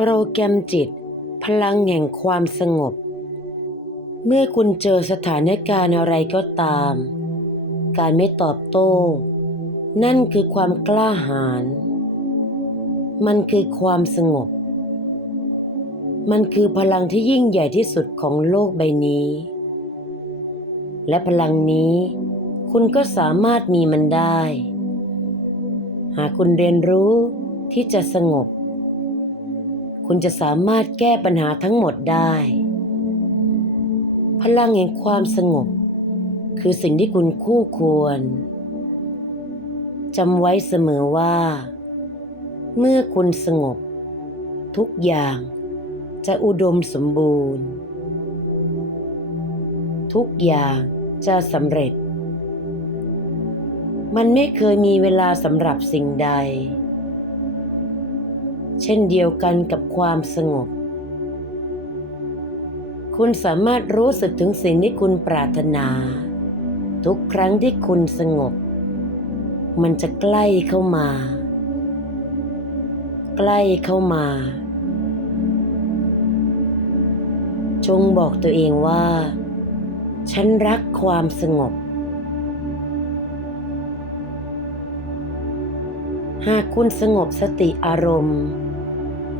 โปรแกรมจิต พลังแห่งความสงบ เมื่อคุณเจอสถานการณ์อะไรก็ตาม การไม่ตอบโต้ นั่นคือความกล้าหาญมันคือความสงบ มันคือพลังที่ยิ่งใหญ่ที่สุดของโลกใบนี้ และพลังนี้คุณก็สามารถมีมันได้ หากคุณเรียนรู้ที่จะสงบ คุณจะสามารถแก้ปัญหาทั้งหมดได้ พลังแห่งความสงบ คือสิ่งที่คุณคู่ควรจำไว้เสมอว่า เมื่อคุณสงบ ทุกอย่างจะอุดมสมบูรณ์ ทุกอย่างจะสำเร็จ มันไม่เคยมีเวลาสำหรับสิ่งใด เช่นเดียวกันกับความสงบ คุณสามารถรู้สึกถึงสิ่งที่คุณปรารถนา ทุกครั้งที่คุณสงบ มันจะใกล้เข้ามา ใกล้เข้ามา จงบอกตัวเองว่า ฉันรักความสงบหากคุณสงบสติอารมณ์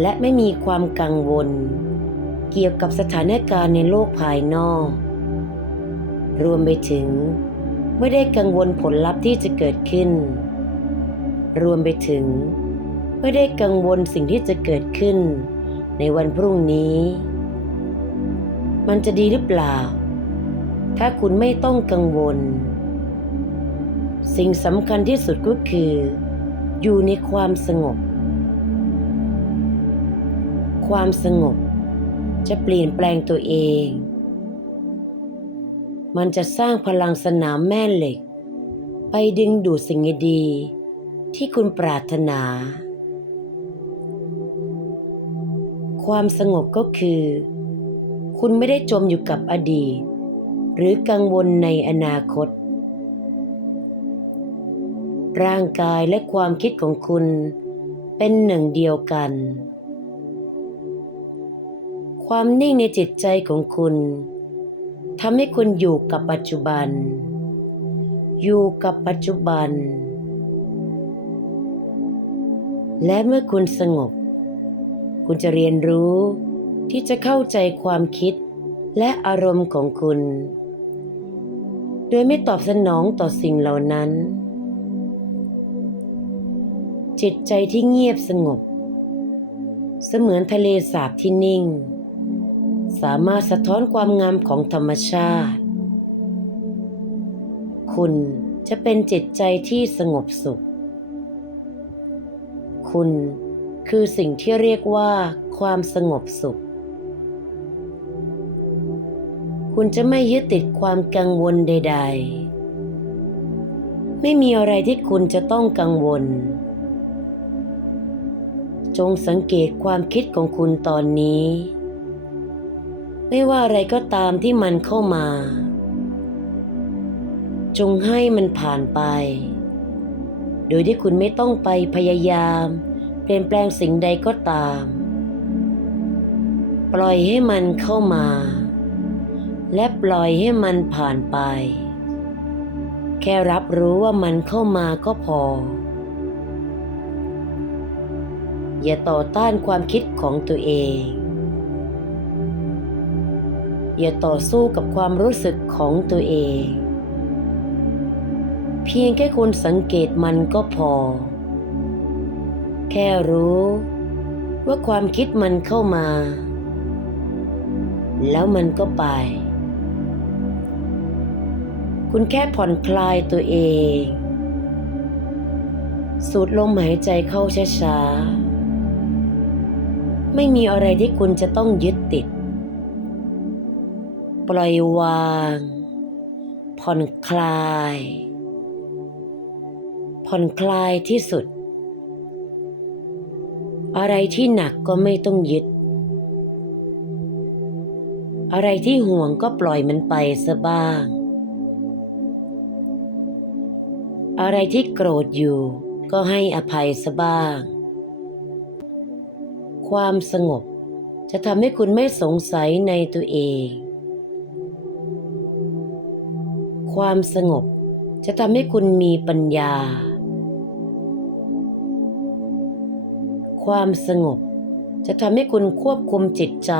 และไม่มีความกังวล เกี่ยวกับสถานการณ์ในโลกภายนอก รวมไปถึง ไม่ได้กังวลผลลัพธ์ที่จะเกิดขึ้น รวมไปถึง ไม่ได้กังวลสิ่งที่จะเกิดขึ้น ในวันพรุ่งนี้ มันจะดีหรือเปล่า ถ้าคุณไม่ต้องกังวล สิ่งสำคัญที่สุดก็คือ อยู่ในความสงบ ความสงบ จะเปลี่ยนแปลงตัวเอง มันจะสร้างพลังสนามแม่เหล็ก ไปดึงดูดสิ่งดีที่คุณปรารถนา ความสงบก็คือ คุณไม่ได้จมอยู่กับอดีต หรือกังวลในอนาคต ร่างกายและความคิดของคุณเป็นหนึ่งเดียวกัน ความนิ่งในจิตใจของคุณทำให้คุณอยู่กับปัจจุบัน อยู่กับปัจจุบัน และเมื่อคุณสงบ คุณจะเรียนรู้ที่จะเข้าใจความคิดและอารมณ์ของคุณ โดยไม่ตอบสนองต่อสิ่งเหล่านั้น จิตใจที่เงียบสงบ เสมือนทะเลสาบที่นิ่ง สามารถสะท้อนความงามของธรรมชาติ คุณจะเป็นจิตใจที่สงบสุข คุณคือสิ่งที่เรียกว่าความสงบสุข คุณจะไม่ยึดติดความกังวลใด ๆ ไม่มีอะไรที่คุณจะต้องกังวล จงสังเกตความคิดของคุณตอนนี้ ไม่ว่าอะไรก็ตามที่มันเข้ามา จงให้มันผ่านไป โดยที่คุณไม่ต้องไปพยายาม เปลี่ยนแปลงสิ่งใดก็ตาม ปล่อยให้มันเข้ามา และปล่อยให้มันผ่านไป แค่รับรู้ว่ามันเข้ามาก็พอ อย่าต่อต้านความคิดของตัวเอง อย่าต่อสู้กับความรู้สึกของตัวเอง เพียงแค่คุณสังเกตมันก็พอ แค่รู้ว่าความคิดมันเข้ามา แล้วมันก็ไป คุณแค่ผ่อนคลายตัวเอง สูดลมหายใจเข้าช้าๆไม่มีอะไรที่คุณจะต้องยึด ปล่อยวาง ผ่อนคลาย ผ่อนคลายที่สุด อะไรที่หนักก็ไม่ต้องยึด อะไรที่ห่วงก็ปล่อยมันไปซะบ้าง อะไรที่โกรธอยู่ก็ให้อภัยซะบ้าง ความสงบจะทำให้คุณไม่สงสัยในตัวเอง ความสงบจะทำให้คุณมีปัญญา ความสงบจะทำให้คุณควบคุมจิตใจ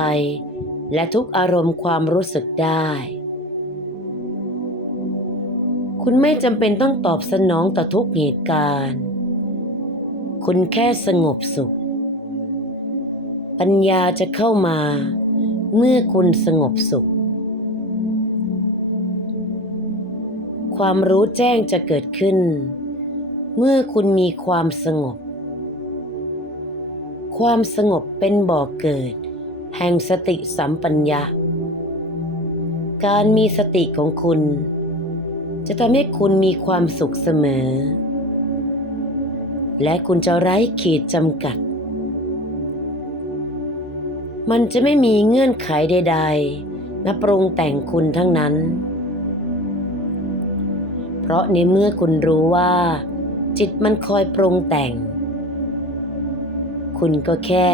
และทุกอารมณ์ความรู้สึกได้ คุณไม่จำเป็นต้องตอบสนองต่อทุกเหตุการณ์ คุณแค่สงบสุข ปัญญาจะเข้ามาเมื่อคุณสงบสุข ความรู้แจ้งจะเกิดขึ้น เมื่อคุณมีความสงบ ความสงบเป็นบ่อกเกิด แห่งสติสัมปัญญะการมีสติของคุณ จะทำให้คุณมีความสุขเสมอ และคุณจะไร้ขีดจำกัด มันจะไม่มีเงื่อนไขใดๆมาปรุงแต่งคุณทั้งนั้น เพราะในเมื่อคุณรู้ว่า จิตมันคอยปรุงแต่ง คุณก็แค่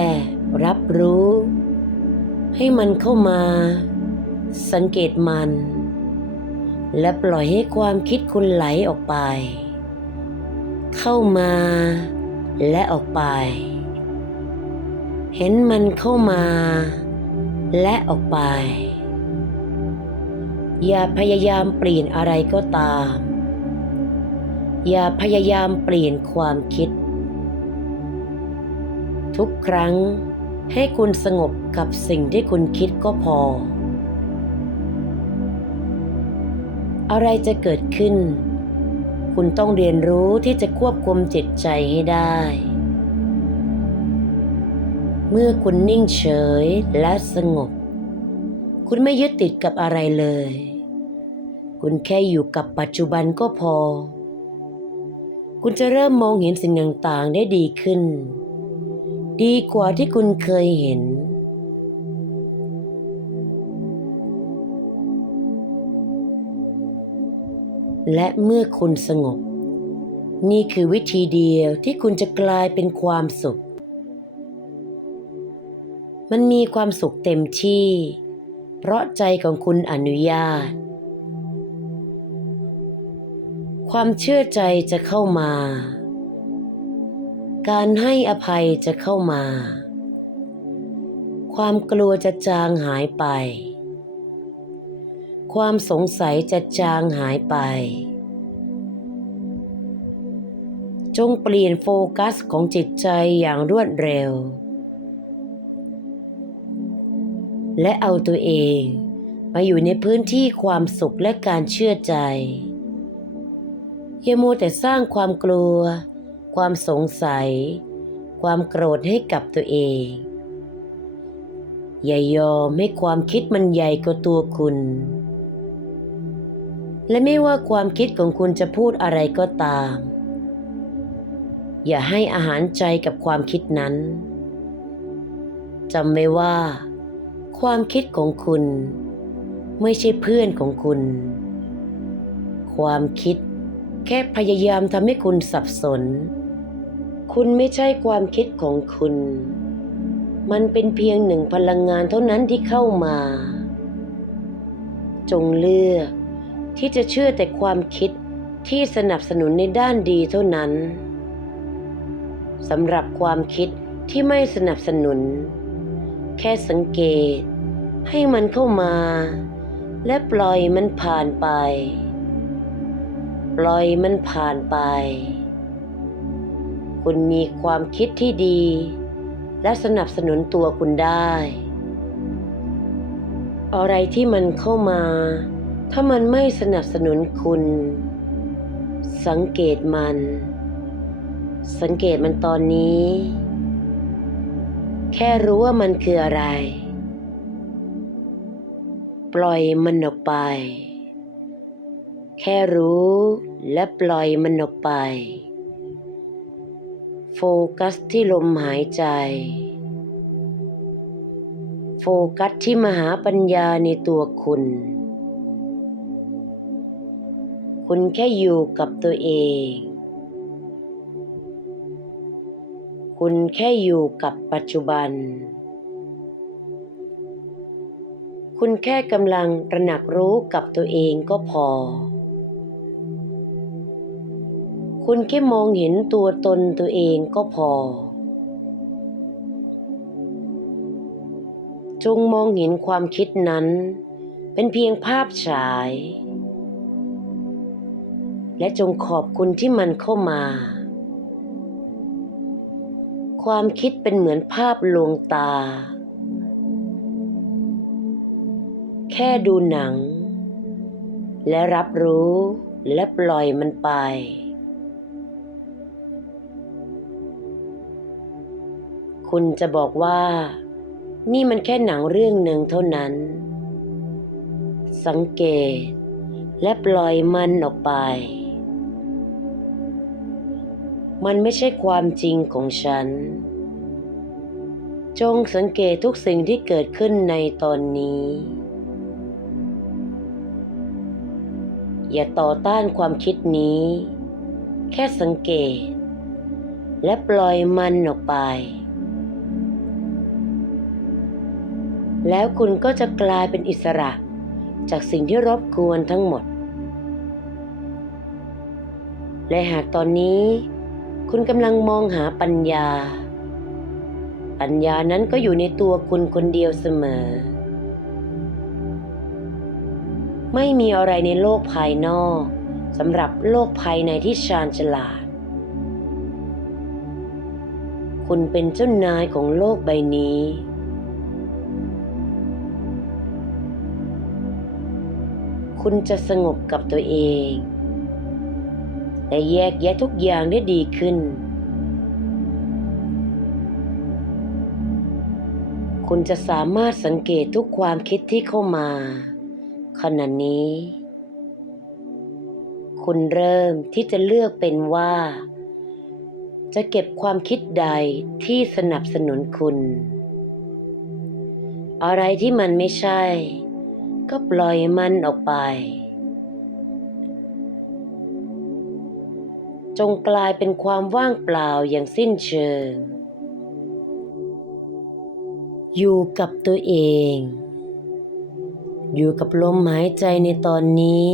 รับรู้ ให้มันเข้ามา สังเกตมัน และปล่อยให้ความคิดคุณไหลออกไป เข้ามาและออกไป เห็นมันเข้ามา และออกไป อย่าพยายามเปลี่ยนอะไรก็ตาม อย่าพยายามเปลี่ยนความคิด ทุกครั้งให้คุณสงบกับสิ่งที่คุณคิดก็พอ อะไรจะเกิดขึ้น คุณต้องเรียนรู้ที่จะควบคุมจิตใจให้ได้ เมื่อคุณนิ่งเฉยและสงบ คุณไม่ยึดติดกับอะไรเลย คุณแค่อยู่กับปัจจุบันก็พอ คุณจะเริ่มมองเห็นสิ่งต่างๆได้ดีขึ้น ดีกว่าที่คุณเคยเห็น และเมื่อคุณสงบ นี่คือวิธีเดียวที่คุณจะกลายเป็นความสุข มันมีความสุขเต็มที่ เพราะใจของคุณอนุญาต ความเชื่อใจจะเข้ามา การให้อภัยจะเข้ามา ความกลัวจะจางหายไป ความสงสัยจะจางหายไป จงเปลี่ยนโฟกัสของจิตใจอย่างรวดเร็ว และเอาตัวเองมาอยู่ในพื้นที่ความสุขและการเชื่อใจ อย่ามัวแต่สร้างความกลัว ความสงสัย ความโกรธให้กับตัวเอง อย่ายอมให้ความคิดมันใหญ่กว่าตัวคุณ และไม่ว่าความคิดของคุณจะพูดอะไรก็ตาม อย่าให้อาหารใจกับความคิดนั้นจำไว้ว่า ความคิดของคุณ ไม่ใช่เพื่อนของคุณ ความคิด แค่พยายามทำให้คุณสับสน คุณไม่ใช่ความคิดของคุณ มันเป็นเพียงหนึ่งพลังงานเท่านั้นที่เข้ามา จงเลือกที่จะเชื่อแต่ความคิดที่สนับสนุนในด้านดีเท่านั้นสำหรับความคิดที่ไม่สนับสนุน แค่สังเกตให้มันเข้ามา และปล่อยมันผ่านไป ปล่อยมันผ่านไป คุณมีความคิดที่ดี และสนับสนุนตัวคุณได้ อะไรที่มันเข้ามา ถ้ามันไม่สนับสนุนคุณ สังเกตมัน สังเกตมันตอนนี้ แค่รู้ว่ามันคืออะไร ปล่อยมันออกไป แค่รู้และปล่อยมันออกไป โฟกัสที่ลมหายใจ โฟกัสที่มหาปัญญาในตัวคุณ คุณแค่อยู่กับตัวเอง คุณแค่อยู่กับปัจจุบัน คุณแค่กำลังตระหนักรู้กับตัวเองก็พอ คุณแค่มองเห็นตัวตนตัวเองก็พอ จงมองเห็นความคิดนั้น เป็นเพียงภาพฉาย และจงขอบคุณที่มันเข้ามา ความคิดเป็นเหมือนภาพลวงตา แค่ดูหนัง และรับรู้และปล่อยมันไป คุณจะบอกว่า นี่มันแค่หนังเรื่องหนึ่งเท่านั้น สังเกตและปล่อยมันออกไป มันไม่ใช่ความจริงของฉัน จงสังเกตทุกสิ่งที่เกิดขึ้นในตอนนี้ อย่าต่อต้านความคิดนี้ แค่สังเกต และปล่อยมันออกไป แล้วคุณก็จะกลายเป็นอิสระ จากสิ่งที่รบกวนทั้งหมด และหากตอนนี้ คุณกำลังมองหาปัญญา ปัญญานั้นก็อยู่ในตัวคุณคนเดียวเสมอ ไม่มีอะไรในโลกภายนอกสำหรับโลกภายในที่ชาญฉลาด คุณเป็นเจ้านายของโลกใบนี้ คุณจะสงบกับตัวเอง และแยกแยะทุกอย่างได้ดีขึ้น คุณจะสามารถสังเกตทุกความคิดที่เข้ามาขณะนี้ คุณเริ่มที่จะเลือกเป็นว่า จะเก็บความคิดใดที่สนับสนุนคุณ อะไรที่มันไม่ใช่ ก็ปล่อยมันออกไป จงกลายเป็นความว่างเปล่าอย่างสิ้นเชิง อยู่กับตัวเอง อยู่กับลมหายใจในตอนนี้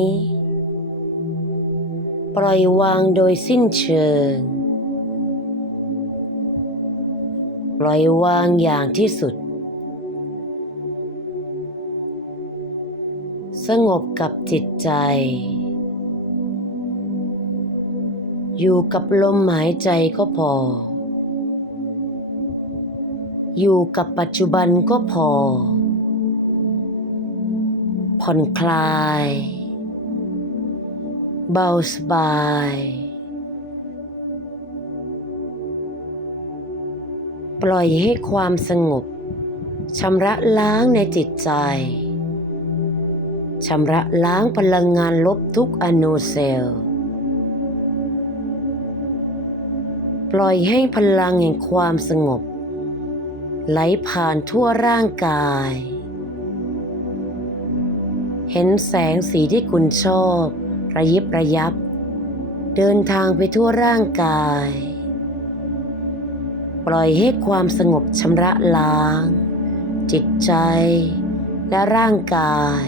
ปล่อยวางโดยสิ้นเชิง ปล่อยวางอย่างที่สุด สงบกับจิตใจ อยู่กับลมหายใจก็พอ อยู่กับปัจจุบันก็พอ ผ่อนคลาย เบาสบายปล่อยให้ความสงบชำระล้างในจิตใจ ชำระล้างพลังงานลบทุกอนูเซลล์ปล่อยให้พลังแห่งความสงบ ไหลผ่านทั่วร่างกาย เห็นแสงสีที่คุณชอบ ระยิบระยับ เดินทางไปทั่วร่างกาย ปล่อยให้ความสงบชำระล้าง จิตใจและร่างกาย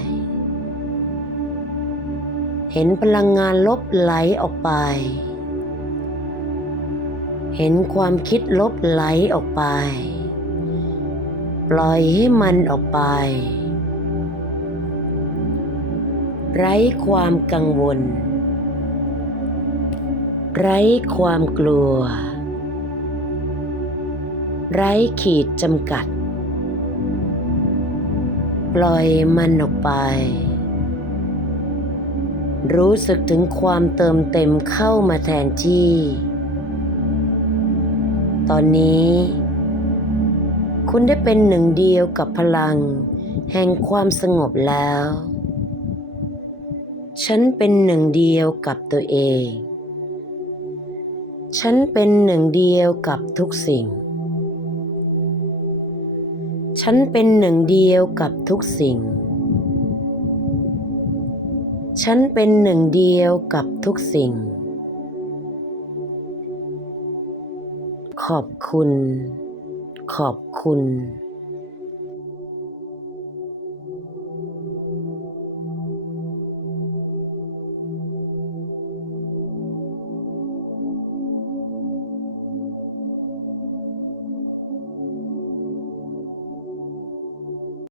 เห็นพลังงานลบไหลออกไป เห็นความคิดลบไหลออกไป ปล่อยให้มันออกไป ไร้ความกังวล ไร้ความกลัว ไร้ขีดจำกัด ปล่อยมันออกไป รู้สึกถึงความเติมเต็มเข้ามาแทนที่ ตอนนี้ คุณได้เป็นหนึ่งเดียวกับพลัง แห่งความสงบแล้ว ฉันเป็นหนึ่งเดียวกับตัวเอง ฉันเป็นหนึ่งเดียวกับทุกสิ่ง ฉันเป็นหนึ่งเดียวกับทุกสิ่ง ฉันเป็นหนึ่งเดียวกับทุกสิ่ง ขอบคุณ ขอบคุณ